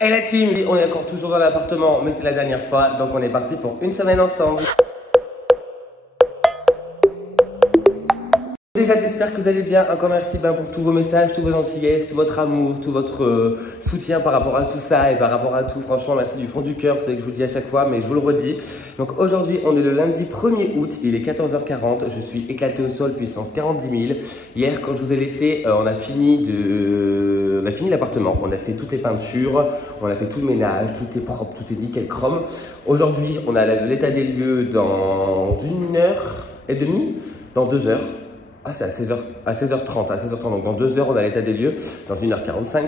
Hey la team, on est encore toujours dans l'appartement, mais c'est la dernière fois, donc on est parti pour une semaine ensemble. Déjà, j'espère que vous allez bien. Encore merci pour tous vos messages, tous vos gentillesses, tout votre amour, tout votre soutien par rapport à tout ça et par rapport à tout. Franchement, merci du fond du cœur. C'est ce que je vous dis à chaque fois, mais je vous le redis. Donc aujourd'hui, on est le lundi 1er août. Il est 14h40. Je suis éclaté au sol, puissance 40 000. Hier, quand je vous ai laissé, on a fini l'appartement. On a fait toutes les peintures, on a fait tout le ménage, tout est propre, tout est nickel chrome. Aujourd'hui, on a l'état des lieux dans 1h30, dans 2 heures. Ah, c'est à 16h30, donc dans 2 heures, on a l'état des lieux, dans 1h45.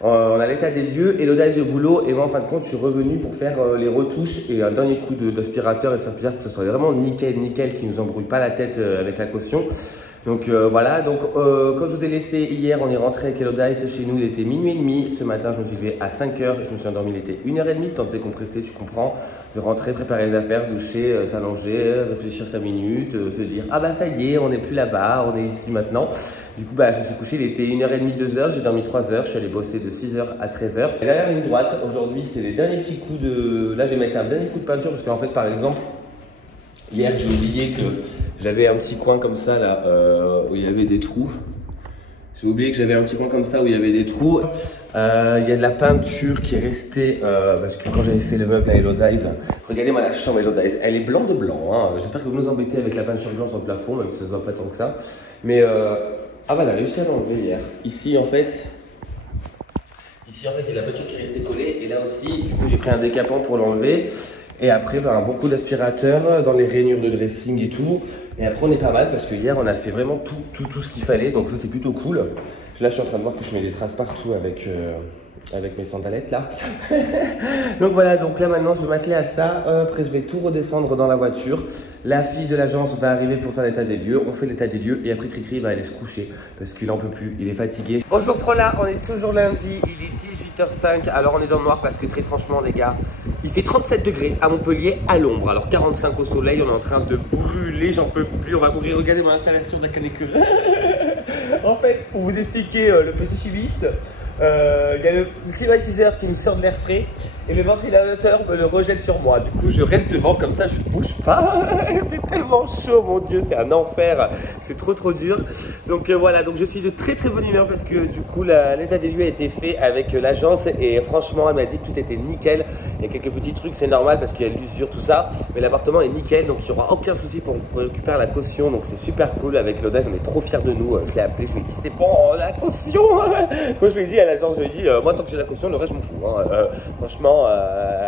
On a l'état des lieux et l'audace de boulot. Et moi, en fin de compte, je suis revenu pour faire les retouches et un dernier coup d'aspirateur et de serpillière pour que ce soit vraiment nickel, qui ne nous embrouille pas la tête avec la caution. Donc voilà, donc quand je vous ai laissé hier, on est rentré avec Elodice chez nous, il était minuit et demi. Ce matin, je me suis levé à 5h, je me suis endormi, il était 1h30, temps de décompresser, tu comprends, de rentrer, préparer les affaires, doucher, s'allonger, réfléchir 5 minutes, se dire ah bah ça y est, on n'est plus là-bas, on est ici maintenant. Du coup, je me suis couché, il était 1h30, 2h, j'ai dormi 3h, je suis allé bosser de 6h à 13h. Et derrière ligne droite, aujourd'hui, c'est les derniers petits coups de... Là, je vais mettre un dernier coup de peinture parce qu'en fait, par exemple, hier, j'ai oublié que j'avais un petit coin comme ça là où il y avait des trous. J'ai oublié que j'avais un petit coin comme ça où il y avait des trous. Il y a de la peinture qui est restée parce que quand j'avais fait le meuble à Elodice, regardez-moi la chambre Elodice, elle est blanc de blanc. Hein. J'espère que vous nous embêtez avec la peinture blanche sur le plafond, même si ça ne se voit pas tant que ça. Mais ah bah elle a réussi à l'enlever hier. Ici en fait, il y a la peinture qui est restée collée et là aussi, du coup j'ai pris un décapant pour l'enlever. Et après, un bon coup d'aspirateur dans les rainures de dressing et tout. Et après, on est pas mal parce que hier, on a fait vraiment tout ce qu'il fallait. Donc ça, c'est plutôt cool. Là, je suis en train de voir que je mets des traces partout avec mes sandalettes là. Donc voilà, donc là maintenant, je vais m'atteler à ça. Après, je vais tout redescendre dans la voiture. La fille de l'agence va arriver pour faire l'état des lieux. On fait l'état des lieux et après, Cricri va aller se coucher parce qu'il en peut plus. Il est fatigué. Bonjour Prola, on est toujours lundi. Il est 18h05. Alors, on est dans le noir parce que très franchement, les gars, il fait 37 degrés à Montpellier à l'ombre. Alors 45 au soleil, on est en train de brûler, j'en peux plus. On va courir regarder mon installation de la canicule. En fait, pour vous expliquer le petit chimiste, il y a le climatiseur qui me sort de l'air frais et le ventilateur me le rejette sur moi. Du coup, je reste devant comme ça, je ne bouge pas. Il fait tellement chaud, mon Dieu, c'est un enfer. C'est trop dur. Donc voilà, donc je suis de très bonne humeur parce que du coup, l'état des lieux a été fait avec l'agence et franchement, elle m'a dit que tout était nickel. Il y a quelques petits trucs, c'est normal parce qu'il y a l'usure, tout ça. Mais l'appartement est nickel, donc il n'y aura aucun souci pour récupérer la caution. Donc c'est super cool avec l'audace, on est trop fiers de nous. Je l'ai appelé, je lui ai dit c'est bon, la caution. Moi je lui ai dit à l'agence, je lui ai dit moi tant que j'ai la caution, le reste je m'en fous. Hein. Franchement,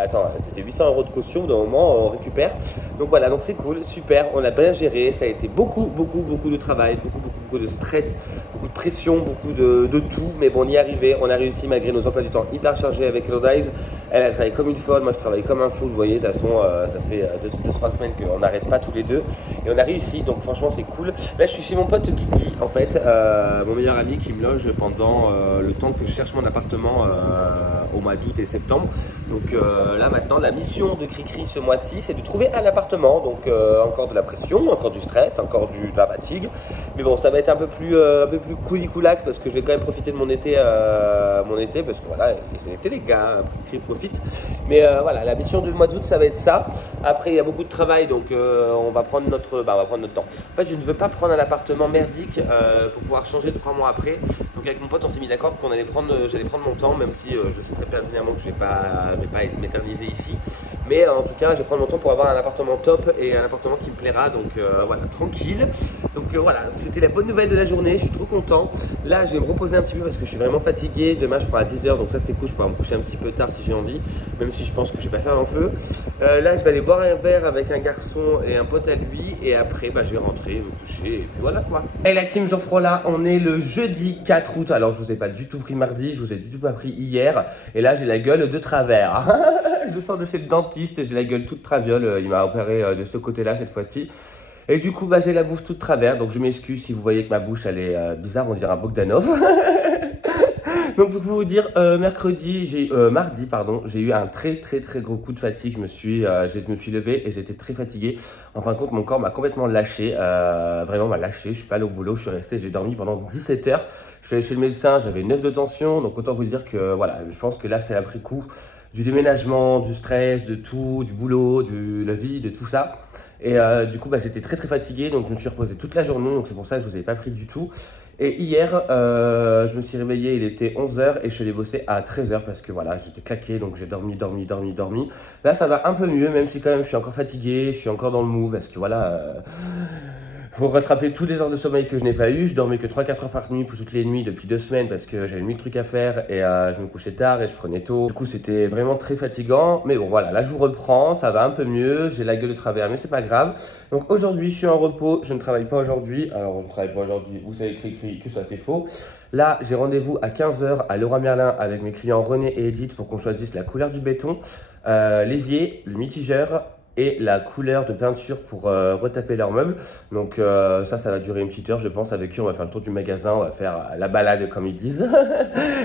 attends, c'était 800 € de caution, d'un moment on récupère. Donc voilà, donc c'est cool, super, on a bien géré. Ça a été beaucoup de travail, beaucoup de stress, beaucoup de pression, beaucoup de tout. Mais bon, on y est arrivé, on a réussi malgré nos emplois du temps hyper chargés avec Elodice. Elle a travaillé comme une folle, moi je travaille comme un fou, vous voyez, de toute façon ça fait 2-3 semaines qu'on n'arrête pas tous les deux et on a réussi, donc franchement c'est cool. Là je suis chez mon pote Kiki en fait, mon meilleur ami qui me loge pendant le temps que je cherche mon appartement au mois d'août et septembre. Donc là maintenant la mission de Cricri ce mois-ci c'est de trouver un appartement, donc encore de la pression, encore du stress, encore de la fatigue, mais bon ça va être un peu plus cool-coolax parce que je vais quand même profiter de mon été parce que voilà, c'est l'été les gars, Cricri profite. Mais voilà, la mission du mois d'août, ça va être ça. Après, il y a beaucoup de travail, donc on va prendre notre temps. En fait, je ne veux pas prendre un appartement merdique pour pouvoir changer 3 mois après. Donc avec mon pote, on s'est mis d'accord qu'on allait j'allais prendre mon temps, même si je sais très pertinemment que je vais pas être m'éterniser ici. Mais en tout cas, je vais prendre mon temps pour avoir un appartement top et un appartement qui me plaira. Donc voilà, tranquille. Donc voilà, c'était la bonne nouvelle de la journée. Je suis trop content. Là, je vais me reposer un petit peu parce que je suis vraiment fatigué. Demain, je pars à 10h, donc ça c'est cool. Je pourrai me coucher un petit peu tard si j'ai envie. Même si je pense que je vais pas faire l'enfeu. Là je vais aller boire un verre avec un garçon et un pote à lui et après je vais rentrer, me coucher et puis voilà quoi. Hey la team Jour Pro là, on est le jeudi 4 août. Alors je vous ai pas du tout pris mardi, je vous ai du tout pas pris hier et là j'ai la gueule de travers. Je sors de chez le dentiste et j'ai la gueule toute traviole, il m'a opéré de ce côté là cette fois-ci. Et du coup j'ai la bouche toute travers, donc je m'excuse si vous voyez que ma bouche elle est bizarre, on dirait un Bogdanov. Donc pour vous dire, mardi, pardon, j'ai eu un très gros coup de fatigue. Je me suis levé et j'étais très fatigué. En fin de compte, mon corps m'a complètement lâché, vraiment m'a lâché. Je suis pas allé au boulot, je suis resté, j'ai dormi pendant 17 heures. Je suis allé chez le médecin, j'avais 9 de tension. Donc autant vous dire que voilà, je pense que là c'est l'après-coup du déménagement, du stress, de tout, du boulot, de la vie, de tout ça. Et du coup, j'étais très fatigué, donc je me suis reposé toute la journée, donc c'est pour ça que je vous avais pas pris du tout. Et hier, je me suis réveillé, il était 11 h et je suis allé bosser à 13 h parce que voilà, j'étais claqué, donc j'ai dormi. Là, ça va un peu mieux, même si quand même je suis encore fatigué, je suis encore dans le mou parce que voilà, faut rattraper tous les heures de sommeil que je n'ai pas eu. Je dormais que 3-4 heures par nuit pour toutes les nuits depuis 2 semaines parce que j'avais 1000 trucs à faire et je me couchais tard et je prenais tôt. Du coup, c'était vraiment très fatigant. Mais bon, voilà, là je vous reprends, ça va un peu mieux. J'ai la gueule de travers, mais c'est pas grave. Donc aujourd'hui, je suis en repos, je ne travaille pas aujourd'hui. Alors, je ne travaille pas aujourd'hui, vous savez que ça c'est faux. Là, j'ai rendez-vous à 15 h à Leroy Merlin avec mes clients René et Edith pour qu'on choisisse la couleur du béton, l'évier, le mitigeur et la couleur de peinture pour retaper leurs meubles. Donc ça va durer une petite heure, je pense. Avec eux, on va faire le tour du magasin, on va faire la balade comme ils disent.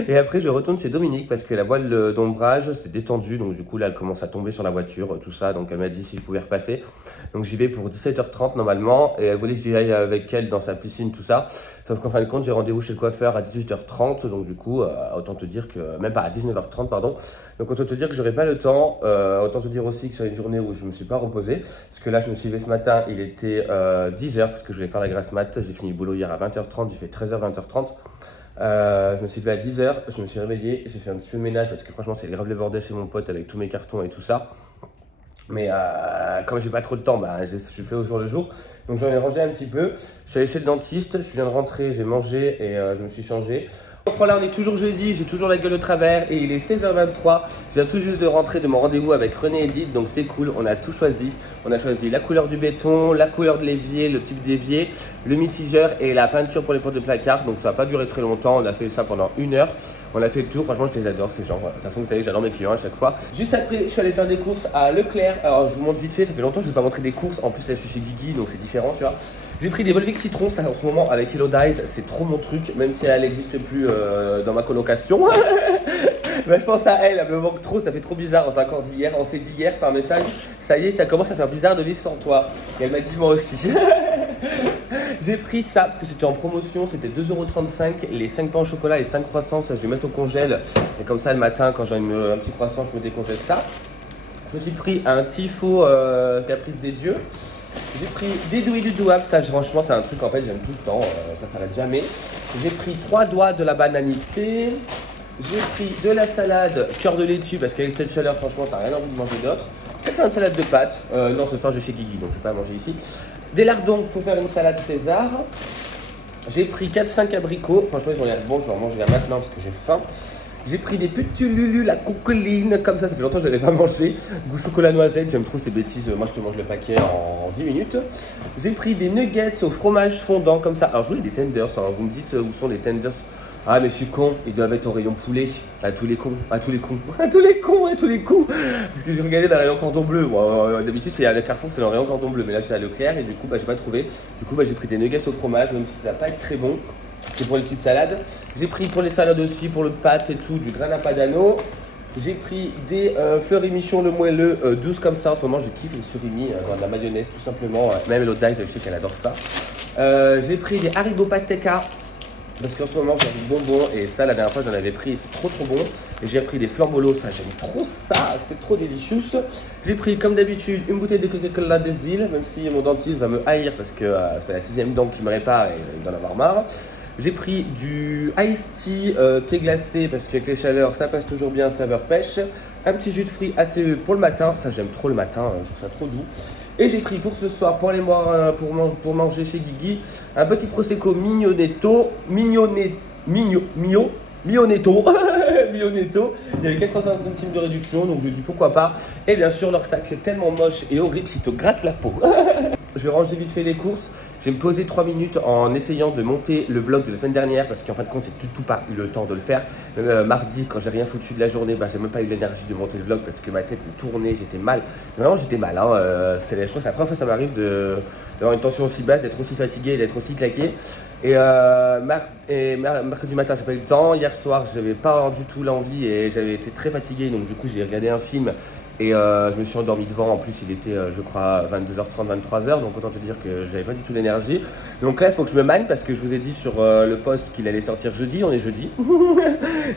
Et après, je retourne chez Dominique parce que la voile d'ombrage s'est détendue. Donc du coup, là, elle commence à tomber sur la voiture, tout ça. Donc elle m'a dit si je pouvais repasser. Donc j'y vais pour 17 h 30 normalement. Et elle voulait que j'y aille avec elle dans sa piscine, tout ça. Sauf qu'en fin de compte, j'ai rendez-vous chez le coiffeur à 18 h 30. Donc du coup, autant te dire que... Même pas à 19 h 30, pardon. Donc autant te dire que j'aurai pas le temps. Autant te dire aussi que c'est une journée où je me suis pas reposé. Parce que là, je me suis levé ce matin, il était 10 h parce que je voulais faire la grasse mat. J'ai fini le boulot hier à 20 h 30, j'ai fait 13 h, 20 h 30. Je me suis levé à 10 h, je me suis réveillé, j'ai fait un petit peu de ménage parce que franchement, c'est grave le bordel chez mon pote avec tous mes cartons et tout ça. Mais comme j'ai pas trop de temps, je fais au jour le jour. Donc j'en ai rangé un petit peu. Je suis allé chez le dentiste, je viens de rentrer, j'ai mangé et je me suis changé. Là, on est toujours jeudi, j'ai toujours la gueule de travers et il est 16 h 23. Je viens tout juste de rentrer de mon rendez-vous avec René et Edith, donc c'est cool, on a tout choisi. On a choisi la couleur du béton, la couleur de l'évier, le type d'évier, le mitigeur et la peinture pour les portes de placard. Donc ça n'a pas duré très longtemps, on a fait ça pendant 1 heure. On a fait le tour, franchement je les adore ces gens. De toute façon vous savez, j'adore mes clients à chaque fois. Juste après, je suis allé faire des courses à Leclerc. Alors je vous montre vite fait, ça fait longtemps que je ne vous ai pas montré des courses. En plus là je suis chez Guigui, donc c'est différent, tu vois. J'ai pris des Volvic citron, ça en ce moment avec Hello Dice, c'est trop mon truc, même si elle n'existe plus dans ma colocation. Je pense à elle me manque trop, ça fait trop bizarre. On s'est dit hier par message, ça y est, ça commence à faire bizarre de vivre sans toi. Et elle m'a dit moi aussi. J'ai pris ça parce que c'était en promotion, c'était 2,35 €, les 5 pains au chocolat et 5 croissants, ça je vais mettre au congèle. Et comme ça le matin, quand j'ai un petit croissant, je me décongèle ça. Je me suis pris un tifo Caprice des Dieux. J'ai pris des douilles du douab, ça franchement c'est un truc en fait j'aime tout le temps, ça s'arrête jamais. J'ai pris 3 doigts de la bananité. J'ai pris de la salade cœur de laitue parce qu'avec cette chaleur franchement t'as rien envie de manger d'autre. J'ai fait une salade de pâtes, non ce soir je vais chez Guigui donc je vais pas manger ici. Des lardons pour faire une salade César. J'ai pris 4-5 abricots, franchement ils ont l'air bons, je vais en manger là maintenant parce que j'ai faim. J'ai pris des petits Lulu, la coqueline, comme ça fait longtemps que je n'avais pas mangé. Goût chocolat noisette, j'aime trop ces bêtises, moi je te mange le paquet en 10 minutes. J'ai pris des nuggets au fromage fondant comme ça. Alors je voulais des tenders, hein. Vous me dites où sont les tenders. Ah mais je suis con, ils doivent être au rayon poulet, à tous les cons, à tous les cons, à tous les cons, à tous les coups. Parce que j'ai regardé dans le rayon cordon bleu, bon, d'habitude c'est à le Carrefour, c'est dans le rayon cordon bleu, mais là je suis à Leclerc et du coup j'ai pas trouvé. Du coup j'ai pris des nuggets au fromage, même si ça va pas être très bon. C'est pour les petites salades. J'ai pris pour les salades aussi, pour le pâte et tout, du grana padano. J'ai pris des fleuris-michons le moelleux, 12 comme ça. En ce moment, je kiffe les surimi, de la mayonnaise tout simplement. Même Hello Dice, je sais qu'elle adore ça. J'ai pris des Haribo Pastèca. Parce qu'en ce moment, j'ai du bonbon et ça, la dernière fois, j'en avais pris et c'est trop bon. Et j'ai pris des flambolos, ça, j'aime trop ça, c'est trop délicieux. J'ai pris, comme d'habitude, une bouteille de Coca-Cola des îles, même si mon dentiste va me haïr parce que c'est la 6e dent qui me répare et il doit en avoir marre. J'ai pris du Ice Tea thé glacé parce qu'avec les chaleurs, ça passe toujours bien, saveur pêche. Un petit jus de fruits ACE pour le matin, ça j'aime trop le matin, je trouve ça trop doux. Et j'ai pris pour ce soir, pour aller voir, pour manger chez Guigui, un petit Prosecco Mignonetto. Mignonetto. Mignonetto. Il y avait 85 centimes de réduction, donc je dis pourquoi pas. Et bien sûr, leur sac est tellement moche et horrible qu'il te gratte la peau. Je vais ranger vite fait les courses. Je vais me poser 3 minutes en essayant de monter le vlog de la semaine dernière parce qu'en fin de compte, j'ai tout pas eu le temps de le faire. Mardi, quand j'ai rien foutu de la journée, j'ai même pas eu l'énergie de monter le vlog parce que ma tête me tournait, j'étais mal. Vraiment, j'étais mal. Je crois que c'est la première fois que ça m'arrive d'avoir une tension aussi basse, d'être aussi fatigué et d'être aussi claqué. Mercredi matin, j'ai pas eu le temps. Hier soir, j'avais pas du tout l'envie et j'avais été très fatigué. Donc, du coup, j'ai regardé un film et je me suis endormi devant. En plus, il était, je crois, 22h30, 23h. Donc, autant te dire que j'avais pas du tout d'énergie. Donc là, il faut que je me magne parce que je vous ai dit sur le post qu'il allait sortir jeudi. On est jeudi.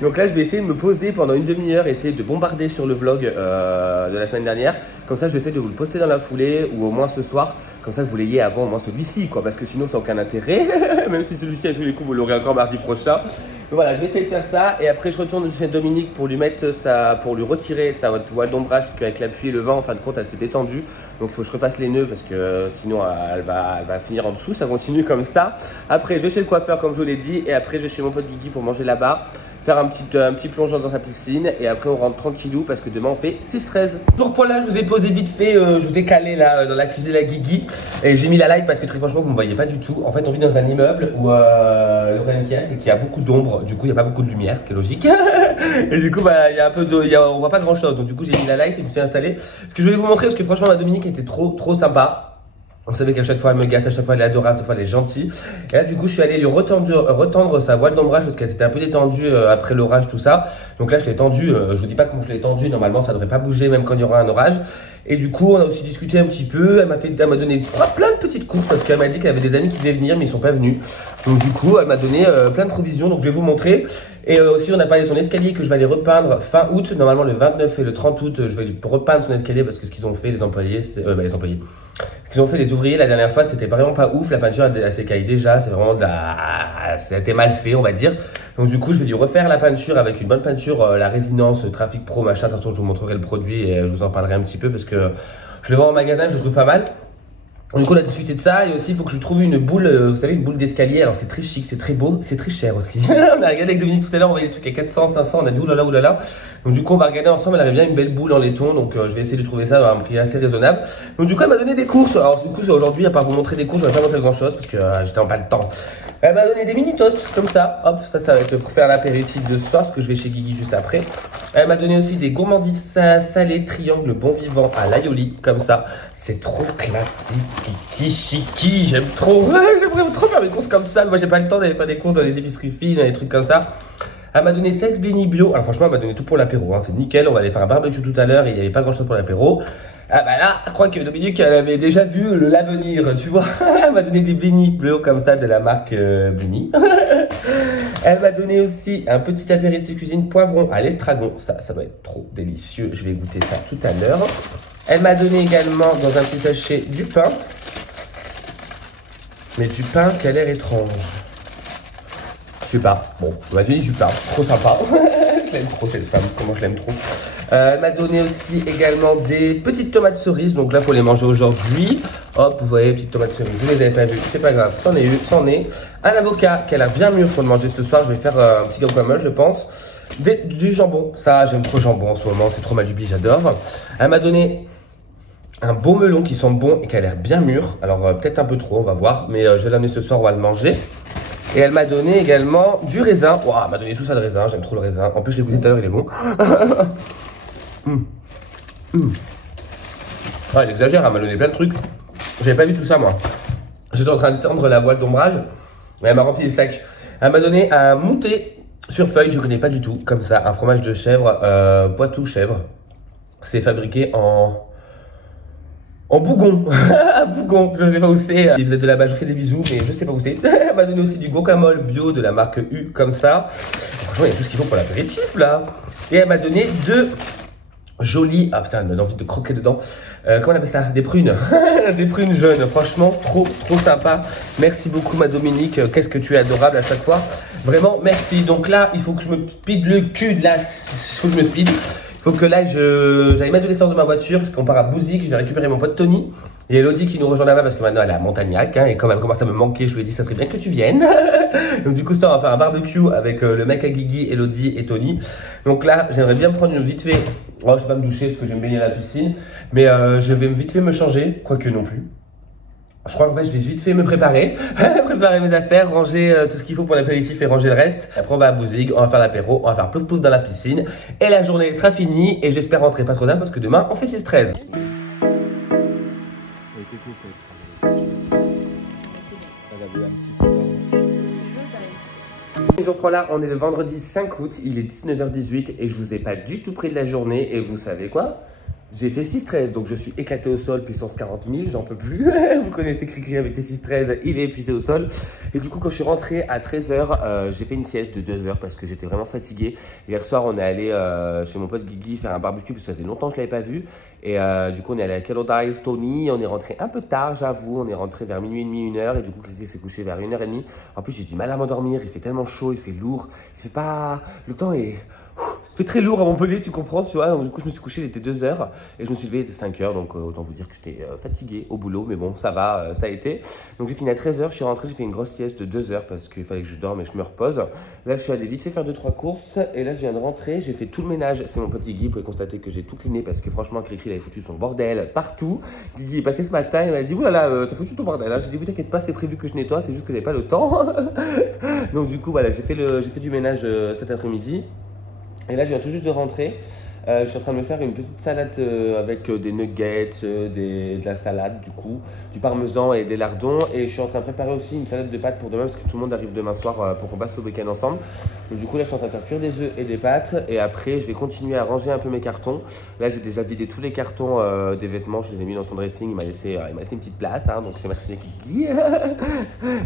Donc là, je vais essayer de me poser pendant une demi-heure, essayer de bombarder sur le vlog de la semaine dernière. Comme ça, j'essaie de vous le poster dans la foulée ou au moins ce soir. Comme ça, que vous l'ayez avant au moins celui-ci, quoi. Parce que sinon, ça n'a aucun intérêt. Même si celui-ci, à tous les coups, vous l'aurez encore mardi prochain. Mais voilà, je vais essayer de faire ça. Et après, je retourne chez Dominique pour lui mettre pour lui retirer sa voile d'ombrage. Parce qu'avec la pluie et le vent, en fin de compte, elle s'est détendue. Donc, il faut que je refasse les nœuds parce que sinon, elle va finir en dessous. Ça continue comme ça. Après, je vais chez le coiffeur, comme je vous l'ai dit. Et après, je vais chez mon pote Guigui pour manger là-bas. Faire un petit plongeon dans sa piscine et après on rentre tranquillou parce que demain on fait 6-13. Pour là, je vous ai posé vite fait, je vous ai calé là dans la cuisine la Guigui et j'ai mis la light parce que très franchement vous ne me voyez pas du tout. En fait on vit dans un immeuble où le problème qu'il y a c'est qu'il y a beaucoup d'ombre, du coup il n'y a pas beaucoup de lumière, ce qui est logique. Et du coup bah, il y a un peu on voit pas grand chose, donc du coup j'ai mis la light et je me suis installé. Ce que je voulais vous montrer parce que franchement ma Dominique était trop sympa. Vous savez qu'à chaque fois elle me gâte, à chaque fois elle est adorable, à chaque fois elle est gentille. Et là du coup je suis allé lui retendre sa voile d'ombrage parce qu'elle s'était un peu détendue après l'orage tout ça. Donc là je l'ai tendue, je vous dis pas comment je l'ai tendue, normalement ça devrait pas bouger même quand il y aura un orage. Et du coup on a aussi discuté un petit peu, elle m'a donné plein de petites courses parce qu'elle m'a dit qu'elle avait des amis qui devaient venir mais ils sont pas venus. Donc du coup elle m'a donné plein de provisions, donc je vais vous montrer. Et aussi on a parlé de son escalier que je vais aller repeindre fin août, normalement le 29 et le 30 août je vais lui repeindre son escalier parce que ce qu'ils ont fait les employés, ce qu'ils ont fait les ouvriers la dernière fois, c'était vraiment pas ouf. La peinture elle s'écaille déjà, c'est vraiment c'était mal fait, on va dire. Donc du coup, je vais lui refaire la peinture avec une bonne peinture, la résinence, Trafic Pro, machin. De toute façon, je vous montrerai le produit et je vous en parlerai un petit peu parce que je le vends en magasin, je le trouve pas mal. Du coup, on a discuté de ça et aussi il faut que je trouve une boule, vous savez, une boule d'escalier. Alors c'est très chic, c'est très beau, c'est très cher aussi. On a regardé avec Dominique tout à l'heure, on voyait des trucs à 400, 500, on a dit oulala, oulala. Donc du coup, on va regarder ensemble, elle avait bien une belle boule en laiton, donc je vais essayer de trouver ça à un prix assez raisonnable. Donc du coup, elle m'a donné des courses. Alors du coup, aujourd'hui, à part vous montrer des courses, je vais pas montrer grand chose parce que j'étais en pas le temps. Elle m'a donné des mini toasts comme ça, hop, ça va être pour faire l'apéritif de ce soir, parce que je vais chez Guigui juste après. Elle m'a donné aussi des gourmandises salées triangle bon vivant à l'aioli, comme ça. C'est trop classique, chiki, j'aime trop. Ouais, j'aimerais trop faire mes courses comme ça, mais moi j'ai pas le temps d'aller faire des courses dans les épiceries fines, dans des trucs comme ça. Elle m'a donné 16 blinis bio, alors franchement elle m'a donné tout pour l'apéro, hein. C'est nickel, on va aller faire un barbecue tout à l'heure et il n'y avait pas grand chose pour l'apéro. Ah bah là, je crois que Dominique, elle avait déjà vu l'avenir, tu vois. Elle m'a donné des blinis bleus comme ça de la marque Blini. Elle m'a donné aussi un petit apéritif cuisine poivron à l'estragon. Ça doit être trop délicieux. Je vais goûter ça tout à l'heure. Elle m'a donné également dans un petit sachet du pain. Mais du pain qui a l'air étrange. Je sais pas. Bon, elle m'a donné du pain. Trop sympa. Je l'aime trop cette femme. Comment je l'aime trop. Elle m'a donné aussi également des petites tomates cerises. Donc là, il faut les manger aujourd'hui. Hop, vous voyez, petites tomates cerises. Vous les avez pas vues. C'est pas grave. C'en est. Un avocat qui a l'air bien mûr pour le manger ce soir. Je vais faire un petit guacamole, je pense. Du jambon. Ça, j'aime trop le jambon en ce moment. C'est trop mal du bise, j'adore. Elle m'a donné un beau melon qui sent bon et qui a l'air bien mûr. Alors, peut-être un peu trop, on va voir. Mais je vais l'amener ce soir, on va le manger. Et elle m'a donné également du raisin. Wow, elle m'a donné tout ça de raisin. J'aime trop le raisin. En plus, je l'ai goûté tout à l'heure, il est bon. Ouais, elle exagère, elle m'a donné plein de trucs. J'avais pas vu tout ça moi. J'étais en train de tendre la voile d'ombrage. Elle m'a rempli le sac. Elle m'a donné un mouté sur feuille, je connais pas du tout. Comme ça, un fromage de chèvre, Poitou chèvre. C'est fabriqué en Bougon. À Bougon, je ne sais pas où c'est. Si vous êtes de là-bas, je vous fais des bisous, mais je sais pas où c'est. Elle m'a donné aussi du guacamole bio de la marque U, comme ça. Franchement, il y a tout ce qu'il faut pour l'apéritif là. Et elle m'a donné deux jolies. Ah putain, elle m'a donné envie de croquer dedans. Comment on appelle ça? Des prunes. Des prunes jaunes. Franchement, trop sympa. Merci beaucoup, ma Dominique. Qu'est-ce que tu es adorable à chaque fois. Vraiment, merci. Donc là, il faut que je me speed le cul de là. Il faut que je me speed. Il faut que là, j'aille mettre de l'essence de ma voiture parce qu'on part à Bouzik. Je vais récupérer mon pote Tony. Et Elodie qui nous rejoint là-bas parce que maintenant elle est à Montagnac. Hein, et quand elle commence à me manquer, je lui ai dit ça serait bien que tu viennes. Donc du coup, ça, on va faire un barbecue avec le mec à Guigui, Elodie et Tony. Donc là, j'aimerais bien prendre une vite fait. Oh, je vais pas me doucher parce que j'aime baigner à la piscine. Mais je vais vite fait me changer. Quoique non plus. Je crois qu'en fait, je vais vite fait me préparer. Préparer mes affaires, ranger tout ce qu'il faut pour l'apéritif et ranger le reste. Après, on va à Bouzik, on va faire l'apéro, on va faire plouf plouf dans la piscine. Et la journée sera finie. Et j'espère rentrer pas trop tard parce que demain, on fait 6-13. je reprends là, on est le vendredi 5 août, il est 19h18 et je vous ai pas du tout pris de la journée. Et vous savez quoi? J'ai fait 6-13, donc je suis éclaté au sol, puissance 40 000, j'en peux plus. Vous connaissez Cricri avec ses 6-13, il est épuisé au sol. Et du coup, quand je suis rentré à 13h, j'ai fait une sieste de 2 heures parce que j'étais vraiment fatigué. Hier soir, on est allé chez mon pote Guigui faire un barbecue parce que ça faisait longtemps que je ne l'avais pas vu. Et du coup, on est allé à Kellogg's Tony, on est rentré un peu tard, j'avoue. On est rentré vers minuit et demi, 1h. Et du coup, Cricri s'est couché vers 1h30. En plus, j'ai du mal à m'endormir, il fait tellement chaud, il fait lourd. Il fait pas. Le temps est. Il fait très lourd à Montpellier, tu comprends, tu vois. Donc, du coup, je me suis couché, il était 2h et je me suis levé, il était 5h. Donc, autant vous dire que j'étais fatigué au boulot, mais bon, ça va, ça a été. Donc, j'ai fini à 13h, je suis rentré, j'ai fait une grosse sieste de 2 heures parce qu'il fallait que je dorme et je me repose. Là, je suis allé vite fait faire 2-3 courses et là, je viens de rentrer, j'ai fait tout le ménage. C'est mon pote Guigui, vous pouvez constater que j'ai tout cleané parce que franchement, Cricri, il avait foutu son bordel partout. Guigui est passé ce matin, il m'a dit, oulala, t'as foutu ton bordel. J'ai dit, oui, t'inquiète pas, c'est prévu que je nettoie, c'est juste que j'avais pas le temps. Donc, du coup, voilà, j'ai fait du ménage cet après-midi. Et là, je viens tout juste de rentrer. Je suis en train de me faire une petite salade avec des nuggets, de la salade du coup, du parmesan et des lardons. Et je suis en train de préparer aussi une salade de pâtes pour demain parce que tout le monde arrive demain soir pour qu'on passe le week-end ensemble. Donc du coup là, je suis en train de faire cuire des œufs et des pâtes. Et après, je vais continuer à ranger un peu mes cartons. Là, j'ai déjà vidé tous les cartons des vêtements. Je les ai mis dans son dressing. Il m'a laissé une petite place. Hein, donc c'est merci Kiki.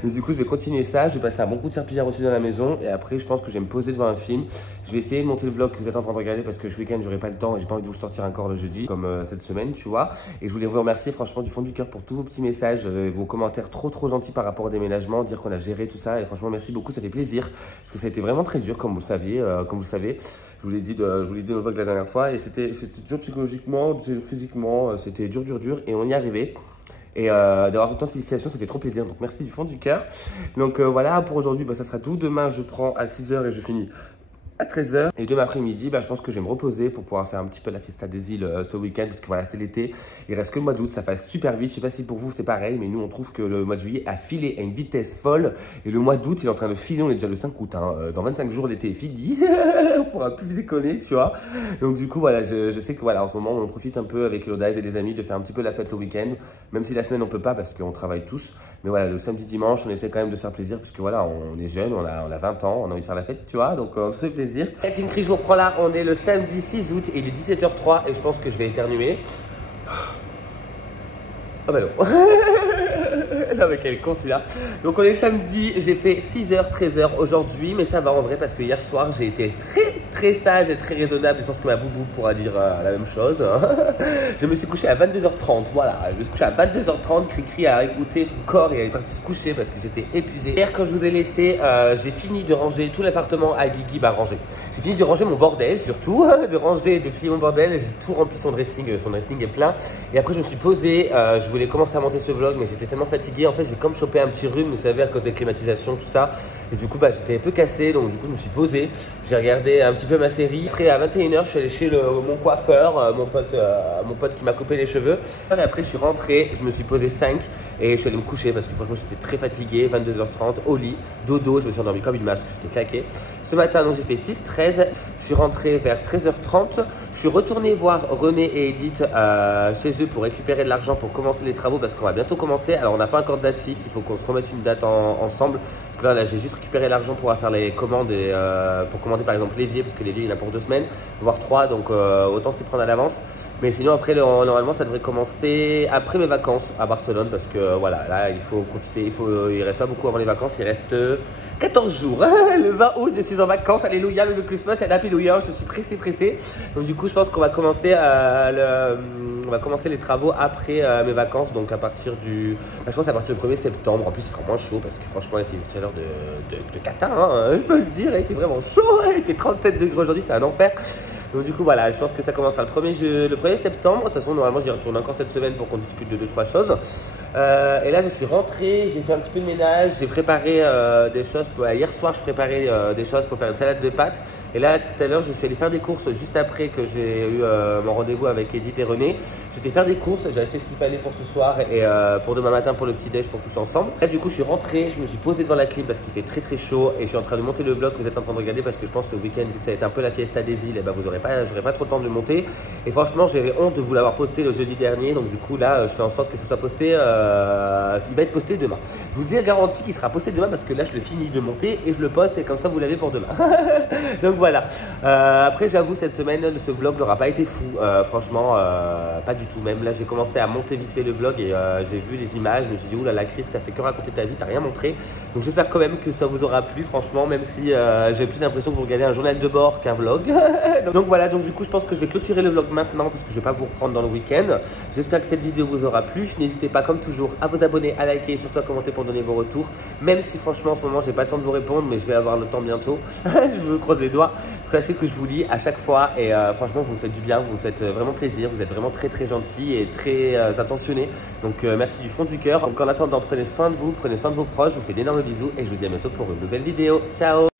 Donc du coup, je vais continuer ça. Je vais passer un bon coup de serpillière aussi dans la maison. Et après, je pense que je vais me poser devant un film. Je vais essayer de monter le vlog que vous êtes en train de regarder parce que ce week-end, j'aurai pas le temps et j'ai pas envie de vous sortir encore le jeudi comme cette semaine, tu vois. Et je voulais vous remercier franchement du fond du cœur pour tous vos petits messages, vos commentaires trop gentils par rapport au déménagement, dire qu'on a géré tout ça. Et franchement, merci beaucoup, ça fait plaisir parce que ça a été vraiment très dur, comme vous le saviez, comme vous le savez. Je vous l'ai dit dans le vlog la dernière fois et c'était dur psychologiquement, physiquement, c'était dur et on y est arrivé. Et d'avoir autant de félicitations, ça fait trop plaisir. Donc merci du fond du cœur. Donc voilà, pour aujourd'hui, ça sera tout. Demain, je prends à 6h et je finis à 13h. Et demain après-midi, je pense que je vais me reposer pour pouvoir faire un petit peu la Fiesta des îles ce week-end. Parce que voilà, c'est l'été. Il reste que le mois d'août, ça passe super vite. Je sais pas si pour vous c'est pareil, mais nous on trouve que le mois de juillet a filé à une vitesse folle. Et le mois d'août, il est en train de filer. On est déjà le 5 août. Hein. Dans 25 jours, l'été est fini. On pourra plus déconner, tu vois. Donc du coup, voilà, je sais que voilà, en ce moment, on profite un peu avec Lodaise et des amis de faire un petit peu la fête le week-end. Même si la semaine, on peut pas parce qu'on travaille tous. Mais voilà, le samedi, dimanche, on essaie quand même de se faire plaisir. Parce que voilà, on est jeunes, on a 20 ans, on a envie de faire la fête, tu vois. Donc on se fait plaisir. La Team Chris, je vous reprends là. On est le samedi 6 août, il est 17h03 et je pense que je vais éternuer. Ah bah non. Non mais quel con celui-là. Donc on est le samedi, j'ai fait 6h, 13h aujourd'hui, mais ça va en vrai parce que hier soir j'ai été très sage et très raisonnable. Je pense que ma boubou pourra dire la même chose. Je me suis couché à 22h30, voilà. Je me suis couché à 22h30, Cricri a écouté son corps et elle est partie se coucher parce que j'étais épuisé. Hier quand je vous ai laissé, j'ai fini de ranger tout l'appartement à Guigui, ranger. J'ai fini de ranger mon bordel surtout, de ranger, de plier mon bordel. J'ai tout rempli son dressing est plein. Et après je me suis posé, je voulais commencer à monter ce vlog mais j'étais tellement fatigué. En fait j'ai comme chopé un petit rhume, vous savez, à cause des climatisations, tout ça. Et du coup j'étais un peu cassé, donc du coup je me suis posé. J'ai regardé un petit peu ma série. Après à 21h je suis allé chez mon coiffeur, mon pote qui m'a coupé les cheveux. Et après je suis rentré, je me suis posé 5 et je suis allé me coucher parce que franchement j'étais très fatigué. 22h30 au lit, dodo, je me suis endormi comme une masse parce que j'étais claqué. Ce matin donc j'ai fait 6-13, je suis rentré vers 13h30. Je suis retourné voir René et Edith chez eux pour récupérer de l'argent pour commencer les travaux parce qu'on va bientôt commencer. Alors on n'a pas encore de date fixe, il faut qu'on se remette une date ensemble. Parce que là j'ai juste récupéré l'argent pour faire les commandes et pour commander par exemple l'évier parce que l'évier il y en a pour 2 semaines, voire 3, donc autant s'y prendre à l'avance. Mais sinon après normalement ça devrait commencer après mes vacances à Barcelone parce que voilà, là il faut profiter, il reste pas beaucoup avant les vacances, il reste 14 jours. Le 20 août je suis en vacances, alléluia, même le Christmas et Happy New Year, je suis pressé. Donc du coup je pense qu'on va commencer les travaux après mes vacances, donc à partir du, je pense à partir du 1er septembre. En plus il fera moins chaud parce que franchement c'est une chaleur de catin, hein, je peux le dire, il fait vraiment chaud, il fait 37 degrés aujourd'hui, c'est un enfer. Donc du coup voilà, je pense que ça commencera le 1er septembre. De toute façon normalement j'y retourne encore cette semaine pour qu'on discute de 2-3 choses. Et là je suis rentré, j'ai fait un petit peu de ménage, j'ai préparé des choses. Hier soir je préparais des choses pour faire une salade de pâtes. Et là tout à l'heure je suis allé faire des courses juste après que j'ai eu mon rendez-vous avec Edith et René. J'étais faire des courses, j'ai acheté ce qu'il fallait pour ce soir et pour demain matin pour le petit déj pour tous ensemble. Là du coup je suis rentré, je me suis posé devant la clim parce qu'il fait très chaud et je suis en train de monter le vlog que vous êtes en train de regarder parce que je pense que ce week-end vu que ça va être un peu la fiesta des îles, et vous aurez pas trop le temps de le monter. Et franchement, j'avais honte de vous l'avoir posté le jeudi dernier. Donc du coup, là, je fais en sorte que ce soit posté. Il va être posté demain. Je vous dis la garantie qu'il sera posté demain parce que là, je le finis de monter et je le poste et comme ça, vous l'avez pour demain. Donc voilà. Après, j'avoue, cette semaine, ce vlog n'aura pas été fou. Franchement, pas du tout. Même là, j'ai commencé à monter vite fait le vlog et j'ai vu les images. Je me suis dit, oulala, Chris, t'as fait que raconter ta vie, t'as rien montré. Donc j'espère quand même que ça vous aura plu, franchement, même si j'ai plus l'impression que vous regardez un journal de bord qu'un vlog. Donc voilà, donc du coup, je pense que je vais clôturer le vlog maintenant parce que je vais pas vous reprendre dans le week-end. J'espère que cette vidéo vous aura plu. N'hésitez pas, comme toujours, à vous abonner, à liker et surtout à commenter pour donner vos retours. Même si franchement, en ce moment, j'ai pas le temps de vous répondre, mais je vais avoir le temps bientôt. Je vous croise les doigts. Sachez que je vous lis à chaque fois et franchement, vous me faites du bien, vous me faites vraiment plaisir. Vous êtes vraiment très très gentil et très attentionné. Donc merci du fond du cœur. Donc en attendant, prenez soin de vous, prenez soin de vos proches. Je vous fais d'énormes bisous et je vous dis à bientôt pour une nouvelle vidéo. Ciao!